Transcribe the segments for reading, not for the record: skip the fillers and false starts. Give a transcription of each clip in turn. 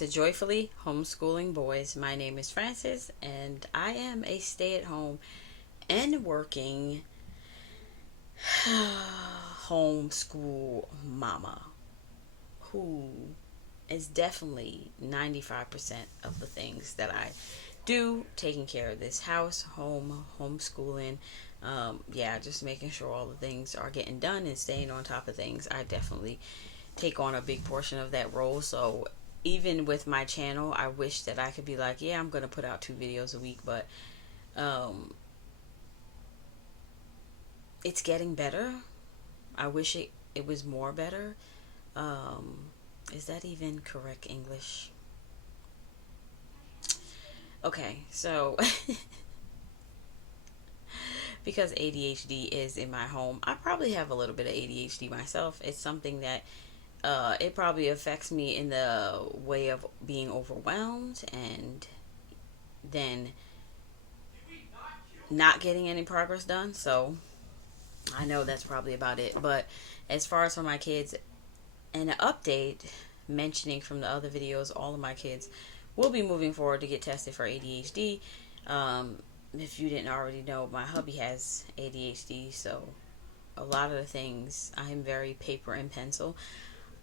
to Joyfully Homeschooling Boys. My name is Frances, and I am a stay-at-home and working homeschool mama who is definitely 95% of the things that I do, taking care of this house, home, homeschooling, just making sure all the things are getting done and staying on top of things. I definitely take on a big portion of that role. So even with my channel, I wish that I could be like, yeah, I'm going to put out 2 videos a week, but it's getting better. I wish it was more better. Is that even correct English? Okay, so because ADHD is in my home, I probably have a little bit of ADHD myself. It's something that it probably affects me in the way of being overwhelmed and then not getting any progress done. So I know that's probably about it. But as far as for my kids, an update mentioning from the other videos, all of my kids will be moving forward to get tested for ADHD. If you didn't already know, my hubby has ADHD, so a lot of the things, I am very paper and pencil.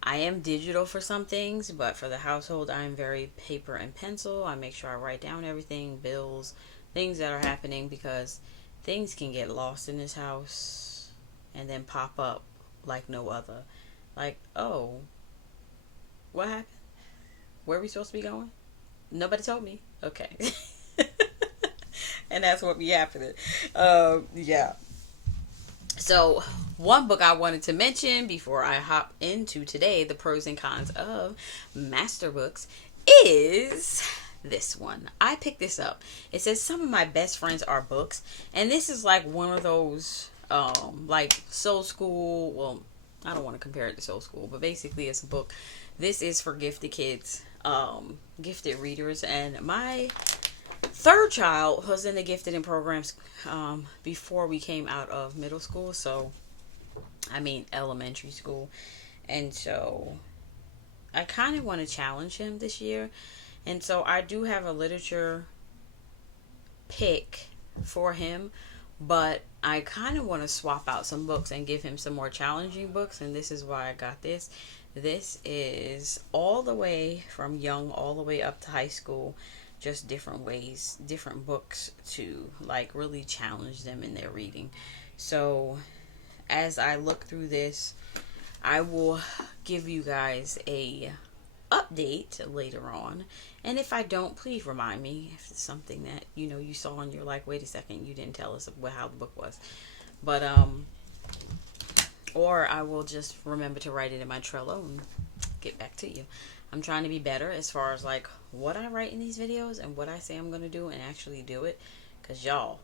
I am digital for some things, but for the household, I am very paper and pencil. I make sure I write down everything, bills, things that are happening, because things can get lost in this house and then pop up like no other. Like, oh, what happened? Where are we supposed to be going? Nobody told me. Okay. And that's what be happening. Yeah. So, one book I wanted to mention before I hop into today, the pros and cons of MasterBooks, is this one. I picked this up. It says some of my best friends are books, and this is like one of those like Soul School. Well, I don't want to compare it to Soul School, but basically it's a book. This is for gifted kids, gifted readers, and my third child was in the gifted in programs before we came out of middle school, elementary school. And so I kind of want to challenge him this year, and so I do have a literature pick for him, but I kind of want to swap out some books and give him some more challenging books, and this is why I got this. This is all the way from young all the way up to high school, just different ways, different books to like really challenge them in their reading. So as I look through this, I will give you guys a update later on, and if I don't, please remind me if it's something that you saw and you're like, wait a second, you didn't tell us how the book was. But or I will just remember to write it in my Trello and get back to you. I'm trying to be better as far as like what I write in these videos and what I say I'm going to do and actually do it. Because y'all,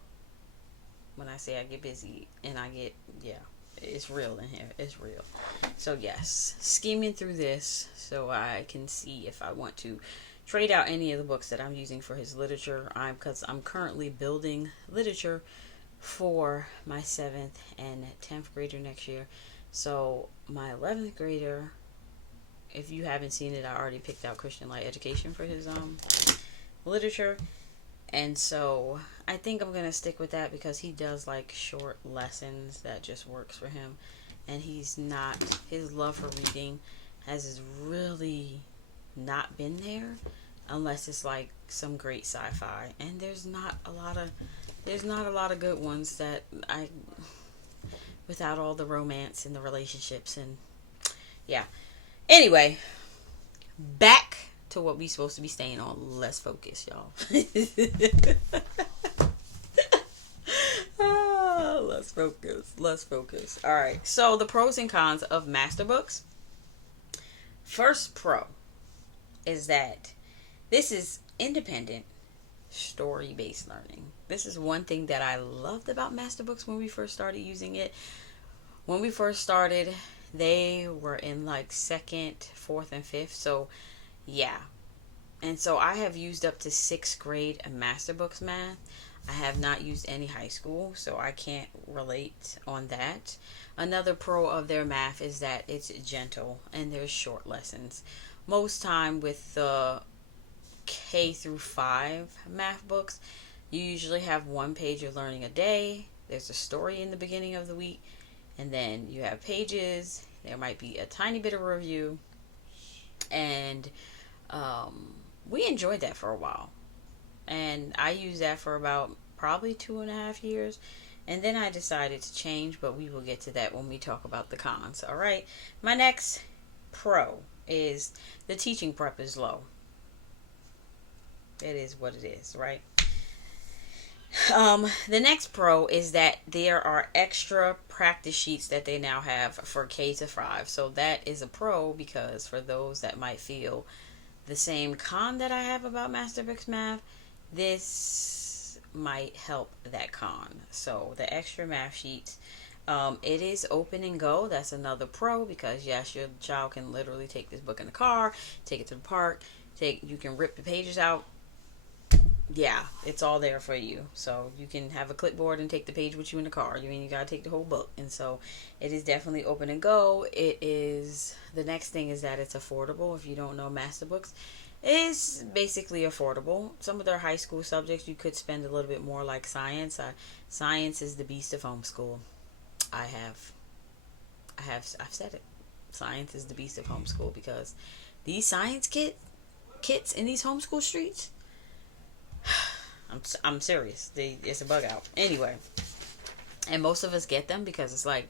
when I say I get busy and it's real in here. It's real. So yes, scheming through this so I can see if I want to trade out any of the books that I'm using for his literature. Because I'm currently building literature for my 7th and 10th grader next year. So my 11th grader, if you haven't seen it, I already picked out Christian Light Education for his literature. And so I think I'm going to stick with that because he does like short lessons that just works for him. And his love for reading has really not been there unless it's like some great sci-fi. And there's not a lot of good ones that without all the romance and the relationships and yeah. Anyway, back to what we supposed to be staying on. Let's focus, y'all. Let's focus. All right. So the pros and cons of MasterBooks. First pro is that this is independent story-based learning. This is one thing that I loved about MasterBooks when we first started using it. When we first started, they were in like 2nd, 4th, and 5th. So yeah. And so I have used up to 6th grade MasterBooks math. I have not used any high school, so I can't relate on that. Another pro of their math is that it's gentle and there's short lessons. most time with the K through 5 math books, you usually have one page of learning a day. There's a story in the beginning of the week, and then you have pages. There might be a tiny bit of review, and we enjoyed that for a while. And I used that for about probably 2.5 years. And then I decided to change, but we will get to that when we talk about the cons. All right. My next pro is the teaching prep is low. It is what it is, right? The next pro is that there are extra practice sheets that they now have for K to 5. So that is a pro, because for those that might feel the same con that I have about MasterBooks Math, this might help that con. So the extra math sheets, it is open and go. That's another pro, because yes, your child can literally take this book in the car, take it to the park, you can rip the pages out. Yeah, it's all there for you. So you can have a clipboard and take the page with you in the car. You mean you gotta take the whole book. And so it is definitely open and go. It is, the next thing is that it's affordable. If you don't know, MasterBooks is basically affordable. Some of their high school subjects you could spend a little bit more, like science. Science is the beast of homeschool. I've said it. Science is the beast of homeschool, because these science kits in these homeschool streets, I'm serious. It's a bug out. Anyway, and most of us get them because it's like,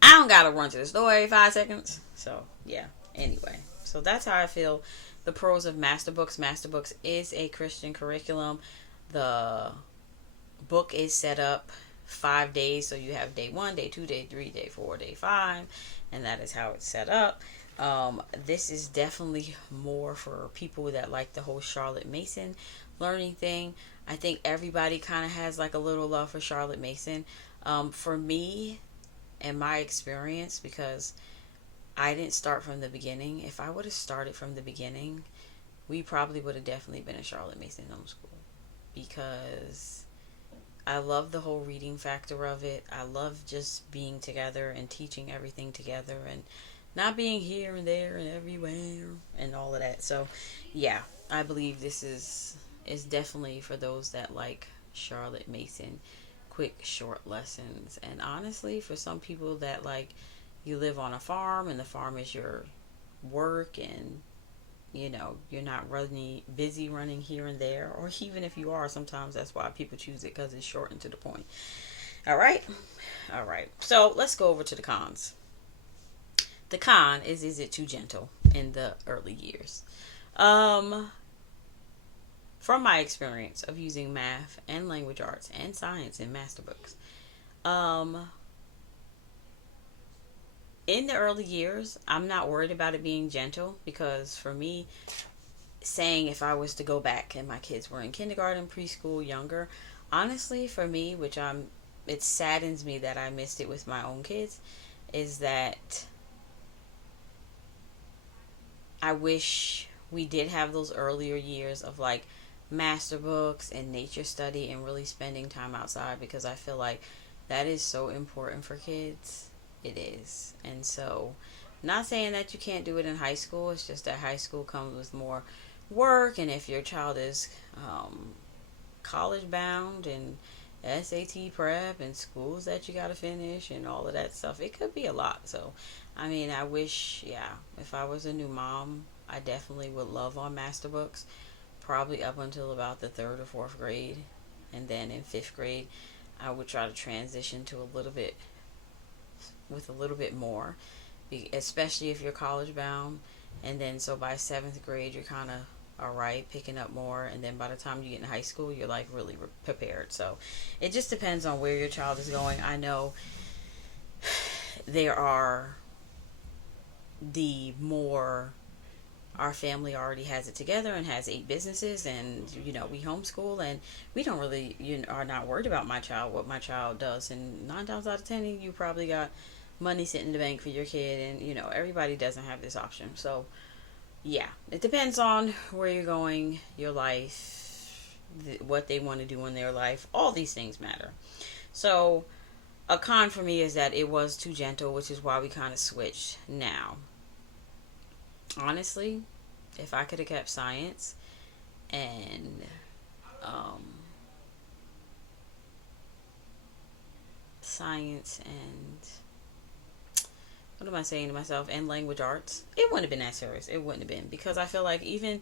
I don't gotta run to the store every 5 seconds. So yeah. Anyway, so that's how I feel. The pros of MasterBooks. MasterBooks is a Christian curriculum. The book is set up 5 days, so you have day 1, day 2, day 3, day 4, day 5, and that is how it's set up. This is definitely more for people that like the whole Charlotte Mason learning thing. I think everybody kind of has like a little love for Charlotte Mason. For me and my experience, because I didn't start from the beginning. If I would have started from the beginning, we probably would have definitely been a Charlotte Mason homeschool, because I love the whole reading factor of it. I love just being together and teaching everything together, and not being here and there and everywhere and all of that. So yeah, I believe this is definitely for those that like Charlotte Mason, quick, short lessons. And honestly, for some people that like, you live on a farm and the farm is your work, and you know, you're not busy running here and there, or even if you are, sometimes that's why people choose it, because it's short and to the point. All right. So let's go over to the cons. The con is it too gentle in the early years? From my experience of using math and language arts and science in MasterBooks, in the early years, I'm not worried about it being gentle, because for me, saying if I was to go back and my kids were in kindergarten, preschool, younger, honestly, for me, it saddens me that I missed it with my own kids, is that I wish we did have those earlier years of like MasterBooks and nature study and really spending time outside, because I feel like that is so important for kids. It is. And so, not saying that you can't do it in high school. It's just that high school comes with more work, and if your child is college bound and SAT prep and schools that you got to finish and all of that stuff, it could be a lot. So I mean, I wish, if I was a new mom, I definitely would love on MasterBooks, probably up until about the 3rd or 4th grade. And then in 5th grade, I would try to transition to a little bit more, especially if you're college bound. And then so by 7th grade, you're kind of alright, picking up more. And then by the time you get in high school, you're like really prepared. So it just depends on where your child is going. I know there are our family already has it together and has 8 businesses, and we homeschool, and we don't really are not worried about what my child does. And 9 times out of 10, you probably got money sitting in the bank for your kid, and everybody doesn't have this option. So yeah, it depends on where you're going, your life, what they want to do in their life. All these things matter. So a con for me is that it was too gentle, which is why we kind of switched. Now, honestly, if I could have kept science and um, science and what am I saying to myself, and language arts, it wouldn't have been that serious. It wouldn't have been, because I feel like even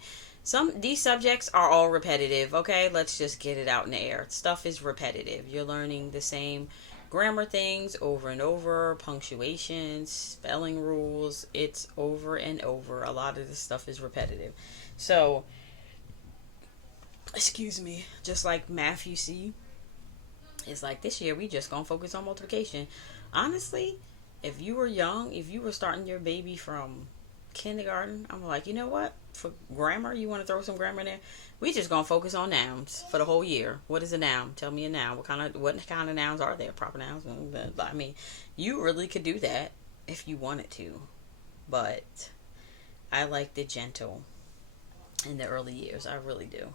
these subjects are all repetitive. Okay, let's just get it out in the air. Stuff is repetitive. You're learning the same grammar things over and over, punctuation, spelling rules. It's over and over. A lot of this stuff is repetitive. So, excuse me, just like math, you see, it's like this year we just gonna focus on multiplication. Honestly, if you were young, if you were starting your baby from kindergarten, I'm like, you know what? For grammar, you want to throw some grammar in there? We just gonna focus on nouns for the whole year. What is a noun? Tell me a noun. What kind of nouns are there? Proper nouns. I mean, you really could do that if you wanted to, but I like the gentle in the early years. I really do.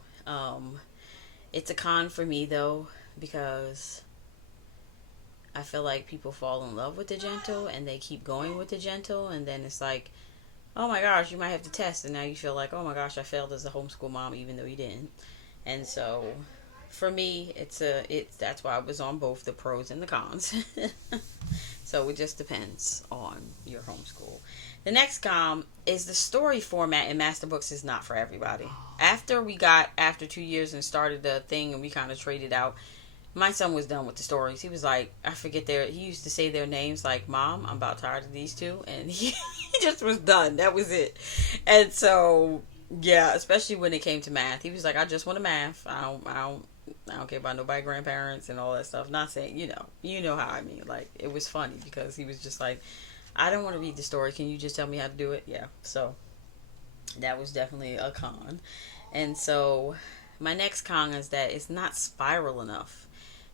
It's a con for me though, because I feel like people fall in love with the gentle and they keep going with the gentle, and then it's like, oh my gosh, you might have to test, and now you feel like, oh my gosh, I failed as a homeschool mom even though you didn't. And so for me, that's why I was on both the pros and the cons. So it just depends on your homeschool. The next con is the story format in MasterBooks is not for everybody. After 2 years and started the thing and we kind of traded out, my son was done with the stories. He was like, he used to say their names like, Mom, I'm about tired of these two. And he just was done. That was it. And so, yeah, especially when it came to math. He was like, I just want to math. I don't care about nobody grandparents and all that stuff. Not saying, you know how I mean. Like, it was funny because he was just like, I don't want to read the story. Can you just tell me how to do it? Yeah. So that was definitely a con. And so my next con is that it's not spiral enough.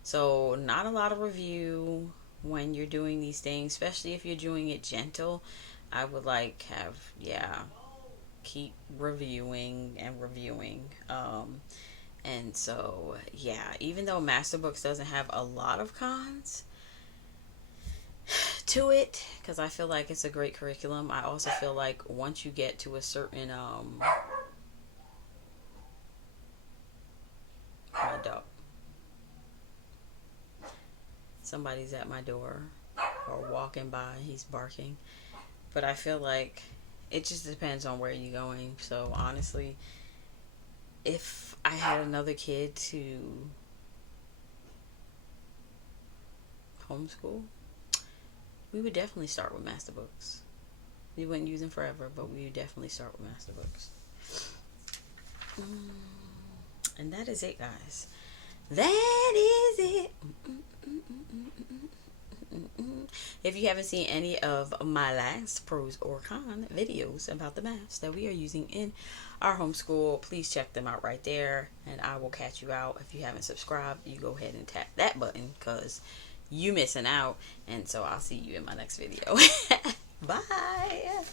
So not a lot of review when you're doing these things, especially if you're doing it gentle. I would keep reviewing and reviewing. And so, even though MasterBooks doesn't have a lot of cons to it, because I feel like it's a great curriculum, I also feel like once you get to a certain my dog, somebody's at my door or walking by, he's barking. But I feel like it just depends on where you're going. So honestly, if I had another kid to homeschool, we would definitely start with MasterBooks. We wouldn't use them forever, but we would definitely start with MasterBooks. And that is it, guys. That is it. If you haven't seen any of my last pros or con videos about the maths that we are using in our homeschool, please check them out right there, and I will catch you out. If you haven't subscribed, you go ahead and tap that button because you missing out. And so I'll see you in my next video. Bye.